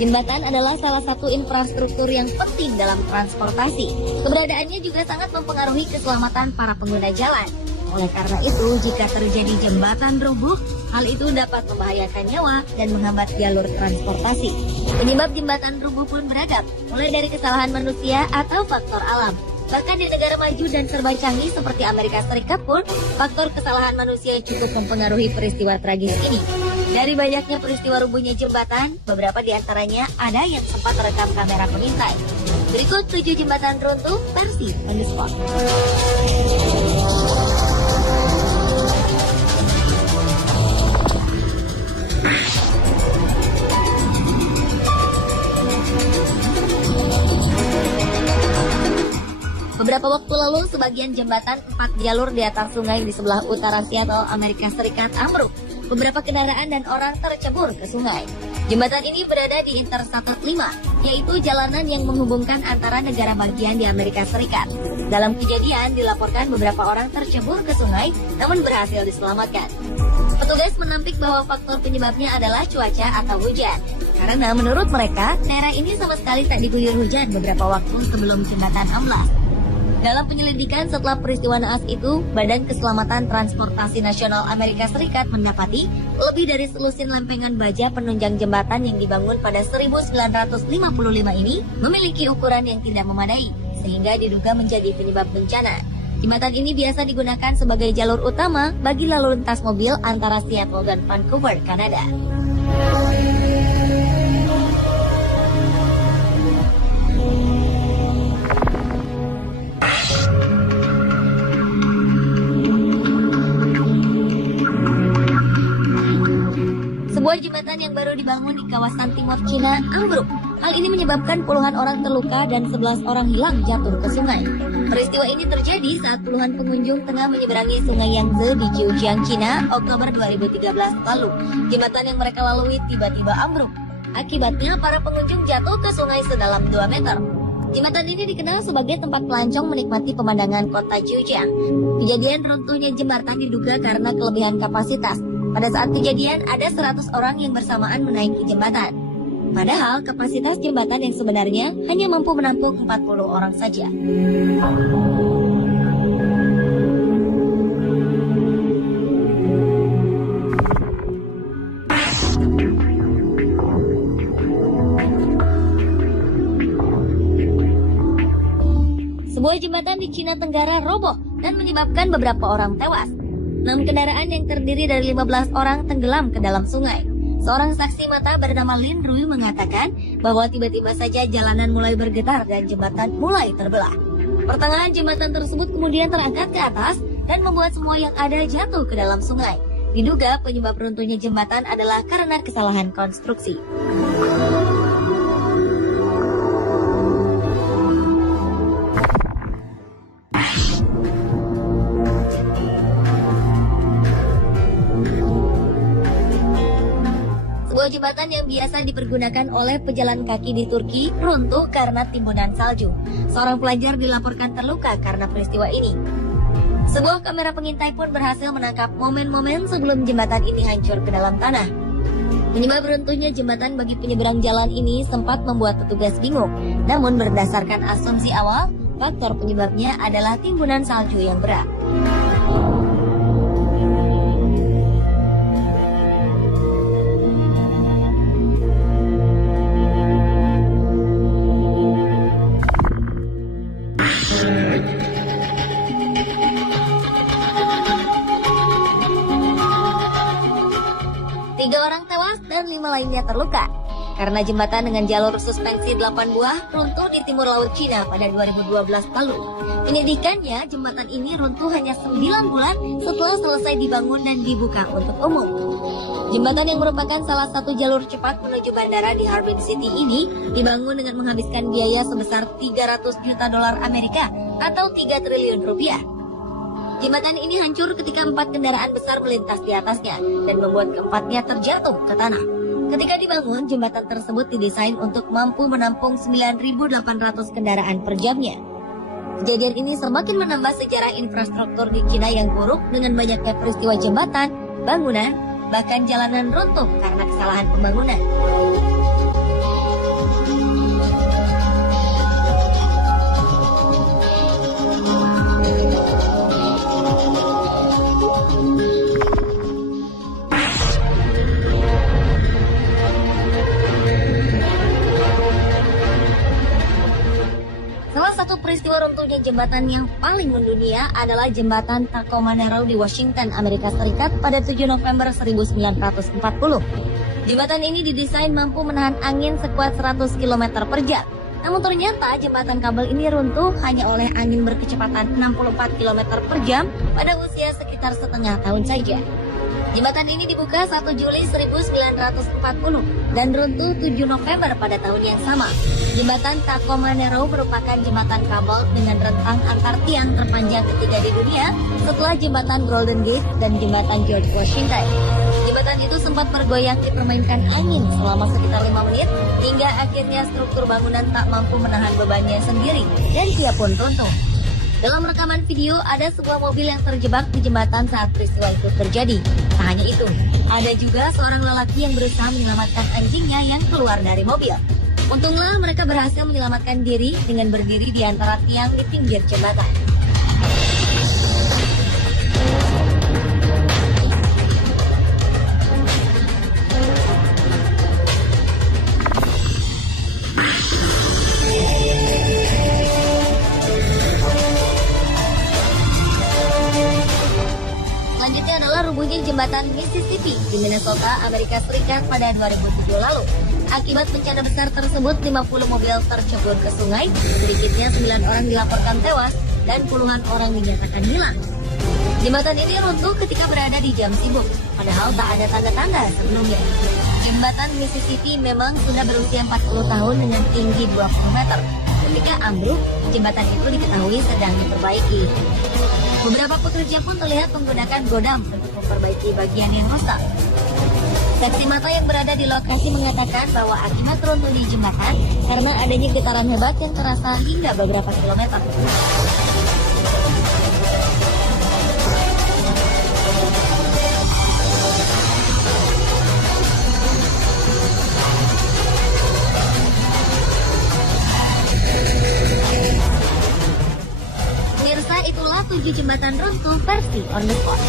Jembatan adalah salah satu infrastruktur yang penting dalam transportasi. Keberadaannya juga sangat mempengaruhi keselamatan para pengguna jalan. Oleh karena itu, jika terjadi jembatan roboh, hal itu dapat membahayakan nyawa dan menghambat jalur transportasi. Penyebab jembatan roboh pun beragam, mulai dari kesalahan manusia atau faktor alam. Bahkan di negara maju dan serba canggih seperti Amerika Serikat pun, faktor kesalahan manusia cukup mempengaruhi peristiwa tragis ini. Dari banyaknya peristiwa rubuhnya jembatan, beberapa di antaranya ada yang sempat terekam kamera pengintai. Berikut 7 jembatan runtuh versi on the spot. Beberapa waktu lalu, sebagian jembatan 4 jalur di atas sungai di sebelah utara Seattle, Amerika Serikat ambruk. Beberapa kendaraan dan orang tercebur ke sungai. Jembatan ini berada di Interstate 5, yaitu jalanan yang menghubungkan antara negara bagian di Amerika Serikat. Dalam kejadian, dilaporkan beberapa orang tercebur ke sungai, namun berhasil diselamatkan. Petugas menampik bahwa faktor penyebabnya adalah cuaca atau hujan. Karena menurut mereka, daerah ini sama sekali tak diguyur hujan beberapa waktu sebelum jembatan amblas. Dalam penyelidikan setelah peristiwa naas itu, Badan Keselamatan Transportasi Nasional Amerika Serikat mendapati lebih dari selusin lempengan baja penunjang jembatan yang dibangun pada 1955 ini memiliki ukuran yang tidak memadai, sehingga diduga menjadi penyebab bencana. Jembatan ini biasa digunakan sebagai jalur utama bagi lalu lintas mobil antara Seattle dan Vancouver, Kanada. Sebuah jembatan yang baru dibangun di kawasan timur Cina ambruk. Hal ini menyebabkan puluhan orang terluka dan 11 orang hilang jatuh ke sungai. Peristiwa ini terjadi saat puluhan pengunjung tengah menyeberangi sungai Yangtze di Zhejiang, Cina, Oktober 2013 lalu. Jembatan yang mereka lalui tiba-tiba ambruk. Akibatnya, para pengunjung jatuh ke sungai sedalam 2 meter. Jembatan ini dikenal sebagai tempat pelancong menikmati pemandangan kota Zhejiang. Kejadian runtuhnya jembatan diduga karena kelebihan kapasitas. Pada saat kejadian, ada 100 orang yang bersamaan menaiki jembatan. Padahal kapasitas jembatan yang sebenarnya hanya mampu menampung 40 orang saja. Sebuah jembatan di Cina Tenggara roboh dan menyebabkan beberapa orang tewas. 6 kendaraan yang terdiri dari 15 orang tenggelam ke dalam sungai. Seorang saksi mata bernama Lin Rui mengatakan bahwa tiba-tiba saja jalanan mulai bergetar dan jembatan mulai terbelah. Pertengahan jembatan tersebut kemudian terangkat ke atas dan membuat semua yang ada jatuh ke dalam sungai. Diduga penyebab runtuhnya jembatan adalah karena kesalahan konstruksi. Sebuah jembatan yang biasa dipergunakan oleh pejalan kaki di Turki runtuh karena timbunan salju. Seorang pelajar dilaporkan terluka karena peristiwa ini. Sebuah kamera pengintai pun berhasil menangkap momen-momen sebelum jembatan ini hancur ke dalam tanah. Penyebab runtuhnya jembatan bagi penyeberang jalan ini sempat membuat petugas bingung. Namun berdasarkan asumsi awal, faktor penyebabnya adalah timbunan salju yang berat. Tiga orang tewas dan 5 lainnya terluka karena jembatan dengan jalur suspensi 8 buah runtuh di timur laut Cina pada 2012 lalu. Menyedihkannya, jembatan ini runtuh hanya 9 bulan setelah selesai dibangun dan dibuka untuk umum. Jembatan yang merupakan salah satu jalur cepat menuju bandara di Harbin City ini dibangun dengan menghabiskan biaya sebesar 300 juta dolar Amerika atau 3 triliun rupiah. Jembatan ini hancur ketika 4 kendaraan besar melintas di atasnya dan membuat keempatnya terjatuh ke tanah. Ketika dibangun, jembatan tersebut didesain untuk mampu menampung 9.800 kendaraan per jamnya. Kejadian ini semakin menambah sejarah infrastruktur di Cina yang buruk dengan banyaknya peristiwa jembatan, bangunan, bahkan jalanan runtuh karena kesalahan pembangunan. satu-satunya jembatan yang paling mendunia adalah jembatan Tacoma Narrow di Washington, Amerika Serikat pada 7 November 1940. Jembatan ini didesain mampu menahan angin sekuat 100 km per jam. Namun ternyata jembatan kabel ini runtuh hanya oleh angin berkecepatan 64 km per jam pada usia sekitar setengah tahun saja. Jembatan ini dibuka 1 Juli 1940 dan runtuh 7 November pada tahun yang sama. Jembatan Tacoma Narrow merupakan jembatan kabel dengan rentang antar tiang terpanjang ketiga di dunia setelah jembatan Golden Gate dan jembatan George Washington. Jembatan itu sempat bergoyang dipermainkan angin selama sekitar 5 menit hingga akhirnya struktur bangunan tak mampu menahan bebannya sendiri dan siap pun runtuh. Dalam rekaman video, ada sebuah mobil yang terjebak di jembatan saat peristiwa itu terjadi. Tak hanya itu, ada juga seorang lelaki yang berusaha menyelamatkan anjingnya yang keluar dari mobil. Untunglah mereka berhasil menyelamatkan diri dengan berdiri di antara tiang di pinggir jembatan. Selanjutnya adalah rubuhnya jembatan Mississippi di Minnesota, Amerika Serikat pada 2007 lalu. Akibat bencana besar tersebut, 50 mobil tercebur ke sungai, sedikitnya 9 orang dilaporkan tewas, dan puluhan orang dinyatakan hilang. Jembatan ini runtuh ketika berada di jam sibuk, padahal tak ada tanda-tanda sebelumnya. Jembatan Mississippi memang sudah berusia 40 tahun dengan tinggi 20 meter. Ketika ambruk, jembatan itu diketahui sedang diperbaiki. Beberapa pekerja pun terlihat menggunakan godam untuk memperbaiki bagian yang rusak. Saksi mata yang berada di lokasi mengatakan bahwa akibat runtuhnya jembatan karena adanya getaran hebat yang terasa hingga beberapa kilometer. Pemirsa, itulah 7 jembatan runtuh versi on the spot.